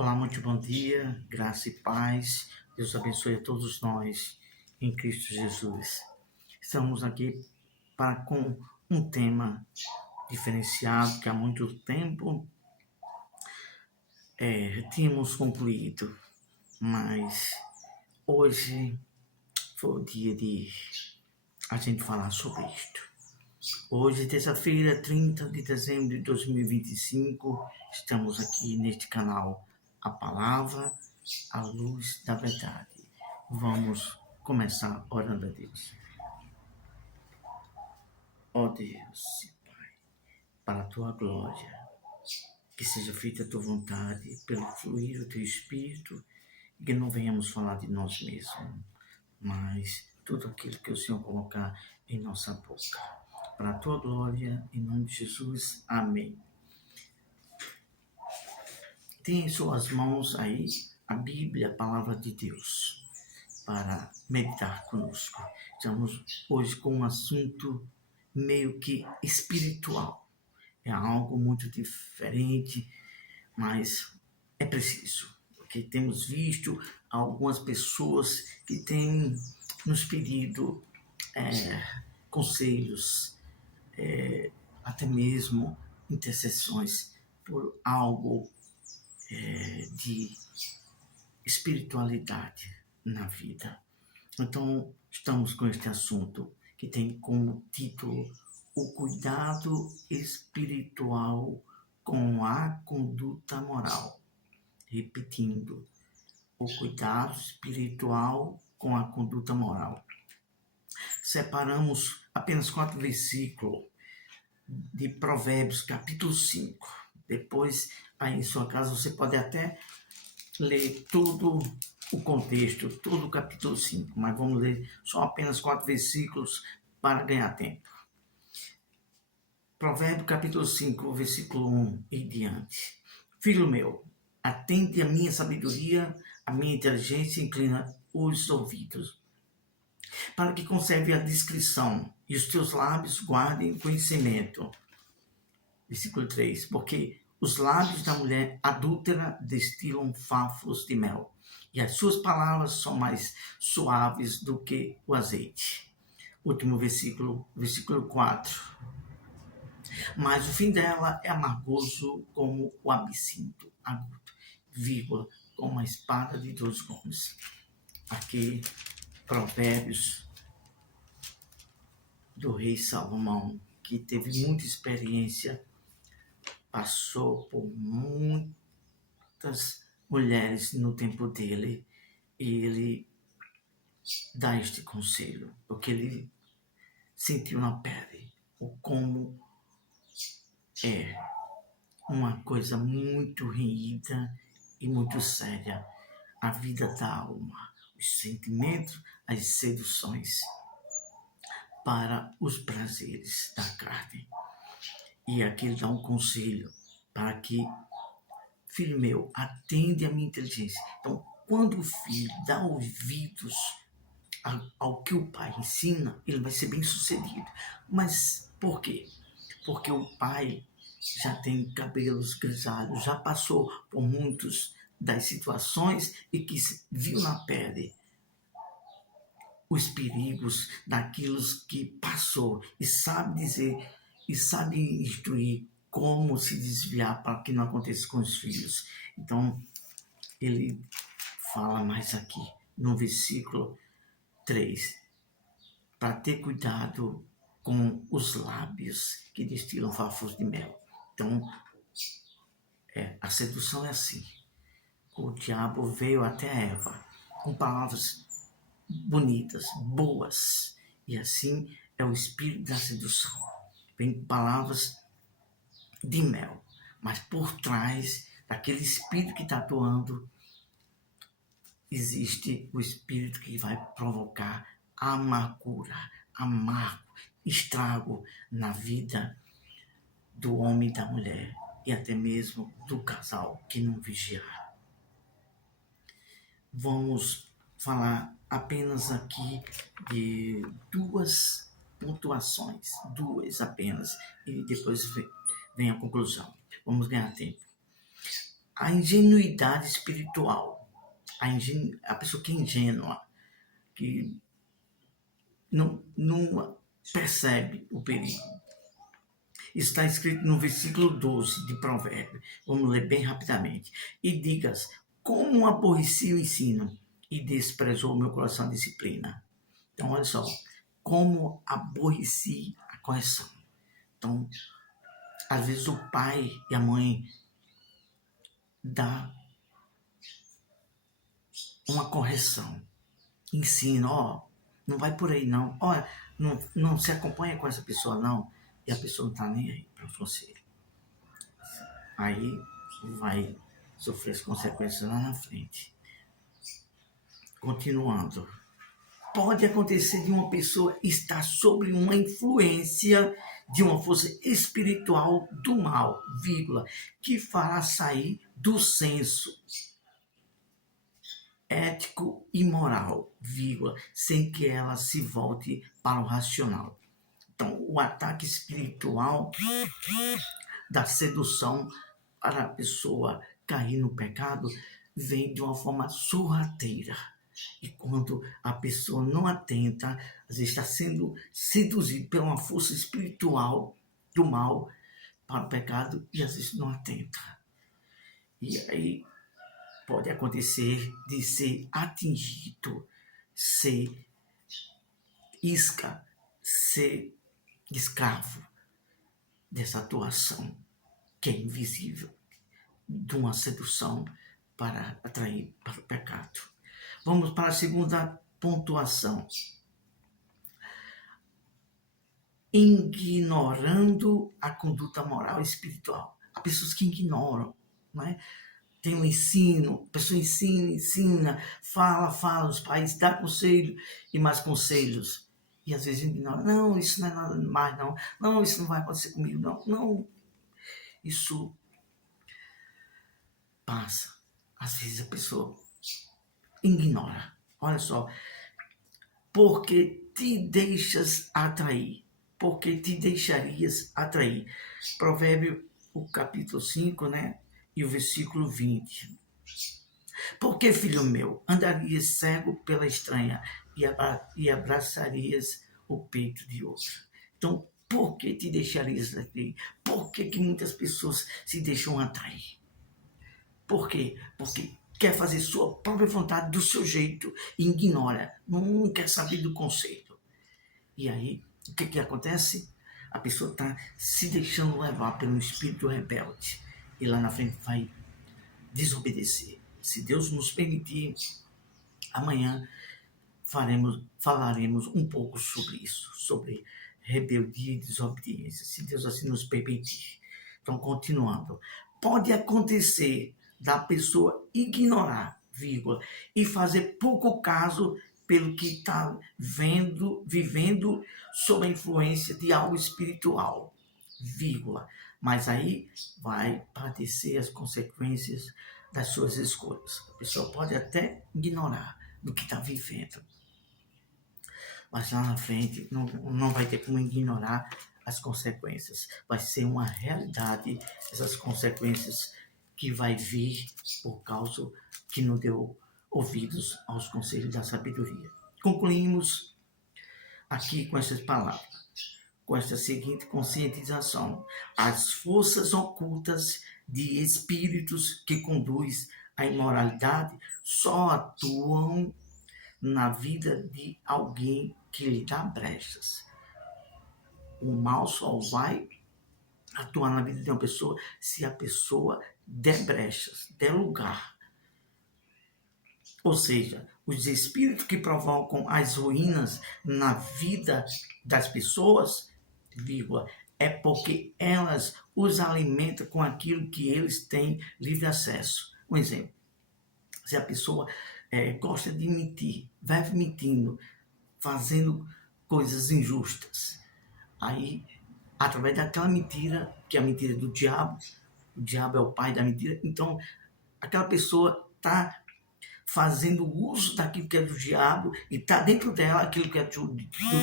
Olá, muito bom dia, graça e paz. Deus abençoe a todos nós em Cristo Jesus. Estamos aqui com um tema diferenciado que há muito tempo tínhamos concluído, mas hoje foi o dia de a gente falar sobre isto. Hoje, terça-feira, 30 de dezembro de 2025, estamos aqui neste canal A Palavra, a Luz da Verdade. Vamos começar orando a Deus. Ó Deus, Pai, para a Tua glória, que seja feita a Tua vontade, pelo fluir do Teu Espírito, e que não venhamos falar de nós mesmos, mas tudo aquilo que o Senhor colocar em nossa boca. Para a Tua glória, em nome de Jesus, amém. Tem em suas mãos aí a Bíblia, a Palavra de Deus, para meditar conosco. Estamos hoje com um assunto meio que espiritual. É algo muito diferente, mas é preciso, porque temos visto algumas pessoas que têm nos pedido conselhos, até mesmo intercessões por algo de espiritualidade na vida. Então, estamos com este assunto que tem como título o cuidado espiritual com a conduta moral. Repetindo, o cuidado espiritual com a conduta moral. Separamos apenas 4 versículos de Provérbios, capítulo 5. Depois, aí em sua casa, você pode até ler todo o contexto, todo o capítulo 5, mas vamos ler só apenas 4 versículos para ganhar tempo. Provérbio capítulo 5, versículo 1 e diante. Filho meu, atende a minha sabedoria, a minha inteligência, inclina os ouvidos, para que conserve a discrição e os teus lábios guardem o conhecimento. Versículo 3, porque os lábios da mulher adúltera destilam favos de mel, e as suas palavras são mais suaves do que o azeite. Último versículo, versículo 4. Mas o fim dela é amargoso como o absinto agudo, vírgula, como a espada de 2 gumes. Aqui, Provérbios do rei Salomão, que teve muita experiência, passou por muitas mulheres no tempo dele, e ele dá este conselho, porque ele sentiu na pele o como é uma coisa muito reída e muito séria a vida da alma, os sentimentos, as seduções para os prazeres da carne. E aqui ele dá um conselho para que, filho meu, atende a minha inteligência. Então, quando o filho dá ouvidos ao que o pai ensina, ele vai ser bem sucedido. Mas por quê? Porque o pai já tem cabelos grisalhos, já passou por muitas das situações e que viu na pele os perigos daquilo que passou e sabe dizer e sabe instruir como se desviar para que não aconteça com os filhos. Então, ele fala mais aqui no versículo 3, para ter cuidado com os lábios que destilam favos de mel. Então, a sedução é assim. O diabo veio até a Eva com palavras bonitas, boas, e assim é o espírito da sedução. Vem palavras de mel, mas por trás daquele espírito que está atuando, existe o espírito que vai provocar amargura, amargo, estrago na vida do homem e da mulher, e até mesmo do casal que não vigiar. Vamos falar apenas aqui de 2 pontuações, 2 apenas, e depois vem a conclusão. Vamos ganhar tempo. a ingenuidade espiritual, a pessoa que é ingênua, que não percebe o perigo. Isso está escrito no versículo 12 de Provérbios. Vamos ler bem rapidamente. E digas, como aborreci o ensino e desprezou o meu coração a disciplina. Então, olha só, como aborreci a correção. Então, às vezes o pai e a mãe dá uma correção, ensina, ó, não vai por aí não, ó, não se acompanha com essa pessoa não, e a pessoa não está nem aí para o conselho. Aí vai sofrer as consequências lá na frente. Continuando. Pode acontecer de uma pessoa estar sob uma influência de uma força espiritual do mal, vírgula, que fará sair do senso ético e moral, vírgula, sem que ela se volte para o racional. Então, o ataque espiritual da sedução para a pessoa cair no pecado vem de uma forma sorrateira. E quando a pessoa não atenta, às vezes está sendo seduzida por uma força espiritual do mal para o pecado e às vezes não atenta. E aí pode acontecer de ser atingido, ser isca, ser escravo dessa atuação que é invisível, de uma sedução para atrair para o pecado. Vamos para a segunda pontuação. Ignorando a conduta moral e espiritual. Há pessoas que ignoram, não é? Tem um ensino, a pessoa ensina, fala, os pais dão conselho e mais conselhos. E às vezes ignora, não, isso não é nada mais, não, isso não vai acontecer comigo, não. Isso passa. Às vezes a pessoa ignora. Olha só, porque te deixas atrair, porque te deixarias atrair. Provérbio, o capítulo 5, né? E o versículo 20. Porque, filho meu, andarias cego pela estranha e abraçarias o peito de outra. Então, por que te deixarias atrair? Por que muitas pessoas se deixam atrair? Por quê? Porque quer fazer sua própria vontade do seu jeito e ignora, não quer saber do conceito. E aí, o que acontece? A pessoa está se deixando levar pelo espírito rebelde e lá na frente vai desobedecer. Se Deus nos permitir, amanhã falaremos um pouco sobre isso, sobre rebeldia e desobediência, se Deus assim nos permitir. Então, continuando. Pode acontecer da pessoa ignorar, vírgula, e fazer pouco caso pelo que está vivendo sob a influência de algo espiritual, vírgula. Mas aí vai padecer as consequências das suas escolhas. A pessoa pode até ignorar do que está vivendo, mas lá na frente não vai ter como ignorar as consequências. Vai ser uma realidade essas consequências que vai vir por causa que não deu ouvidos aos conselhos da sabedoria. Concluímos aqui com essas palavras, com esta seguinte conscientização: as forças ocultas de espíritos que conduz à imoralidade só atuam na vida de alguém que lhe dá brechas. O mal só vai atuar na vida de uma pessoa se a pessoa der brechas, der lugar. Ou seja, os espíritos que provocam as ruínas na vida das pessoas, vírgula, é porque elas os alimentam com aquilo que eles têm livre acesso. Um exemplo, se a pessoa gosta de mentir, vai mentindo, fazendo coisas injustas, aí, através daquela mentira, que é a mentira do diabo, o diabo é o pai da mentira, então aquela pessoa está fazendo uso daquilo que é do diabo e está dentro dela aquilo que é do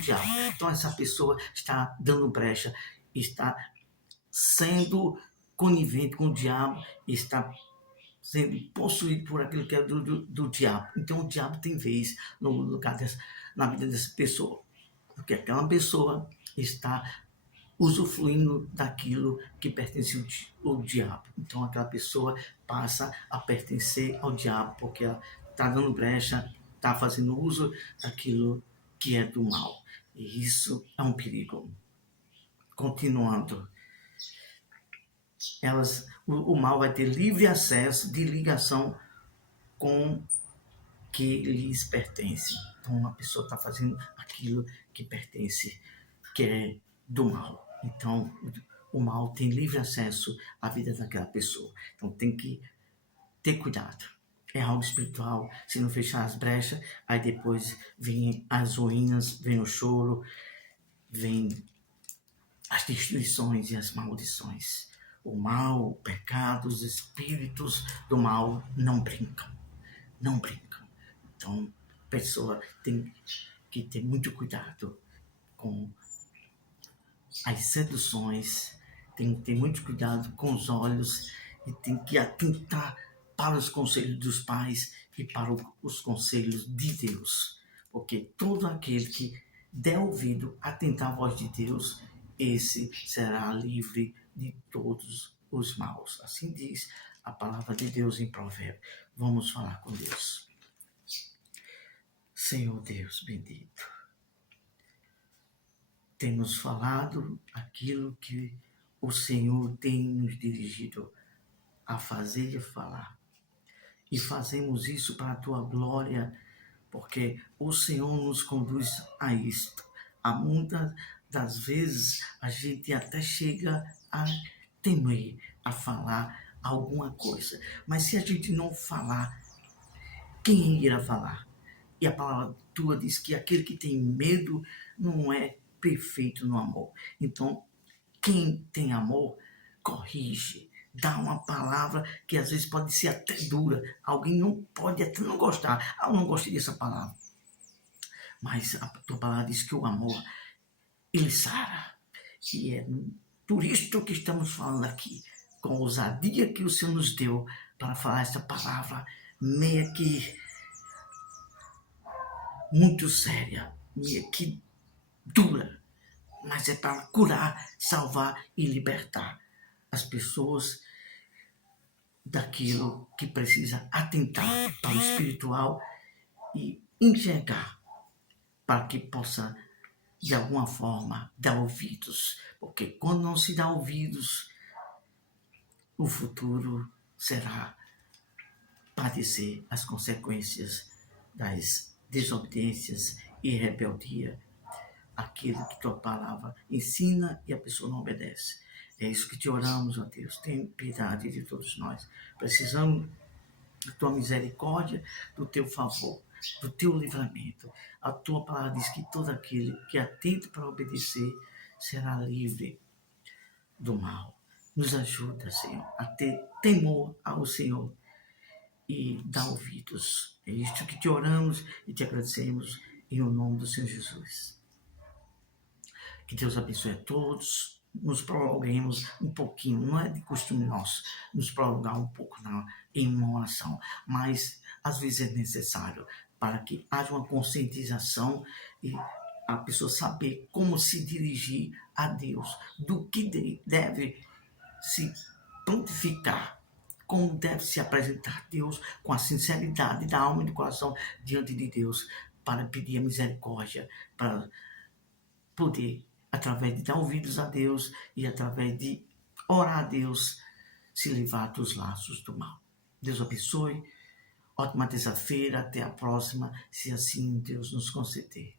diabo. Então essa pessoa está dando brecha, está sendo conivente com o diabo, está sendo possuído por aquilo que é do diabo. Então o diabo tem vez no lugar na vida dessa pessoa, porque aquela pessoa está usufruindo daquilo que pertence ao diabo. Então aquela pessoa passa a pertencer ao diabo, porque ela está dando brecha, está fazendo uso daquilo que é do mal. E isso é um perigo. Continuando, o mal vai ter livre acesso de ligação com que lhes pertence. Então a pessoa está fazendo aquilo que pertence, que é do mal. Então o mal tem livre acesso à vida daquela pessoa. Então tem que ter cuidado. É algo espiritual. Se não fechar as brechas, aí depois vem as ruínas, vem o choro, vem as destruições e as maldições. O mal, o pecado, os espíritos do mal não brincam. Não brincam. Então, a pessoa tem que ter muito cuidado com as seduções, tem que ter muito cuidado com os olhos e tem que atentar para os conselhos dos pais e para os conselhos de Deus. Porque todo aquele que der ouvido, atentar à voz de Deus, esse será livre de todos os maus. Assim diz a palavra de Deus em Provérbios. Vamos falar com Deus. Senhor Deus bendito, temos falado aquilo que o Senhor tem nos dirigido a fazer e a falar. E fazemos isso para a tua glória, porque o Senhor nos conduz a isto. Há muitas das vezes a gente até chega a temer a falar alguma coisa. Mas se a gente não falar, quem irá falar? E a palavra tua diz que aquele que tem medo não é perfeito no amor. Então, quem tem amor, corrige, dá uma palavra que às vezes pode ser até dura. Alguém não pode até não gostar. Eu não gostei dessa palavra. Mas a tua palavra diz que o amor, ele sara. E é por isto que estamos falando aqui, com a ousadia que o Senhor nos deu para falar essa palavra meia que muito séria, meia que dura, mas é para curar, salvar e libertar as pessoas daquilo que precisa atentar para o espiritual e enxergar para que possa, de alguma forma, dar ouvidos. Porque quando não se dá ouvidos, o futuro será padecer as consequências das desobediências e rebeldia, aquilo que tua palavra ensina e a pessoa não obedece. É isso que te oramos, ó Deus. Tem piedade de todos nós. Precisamos da tua misericórdia, do teu favor, do teu livramento. A tua palavra diz que todo aquele que é atento para obedecer será livre do mal. Nos ajuda, Senhor, a ter temor ao Senhor e dar ouvidos. É isto que te oramos e te agradecemos em nome do Senhor Jesus. Que Deus abençoe a todos. Nos prolonguemos um pouquinho, não é de costume nosso nos prolongar um pouco em uma oração, mas às vezes é necessário para que haja uma conscientização e a pessoa saber como se dirigir a Deus, do que deve se prontificar, como deve se apresentar a Deus com a sinceridade da alma e do coração diante de Deus, para pedir a misericórdia, para poder, através de dar ouvidos a Deus e através de orar a Deus, se livrar dos laços do mal. Deus abençoe. Ótima terça-feira. Até a próxima, se assim Deus nos conceder.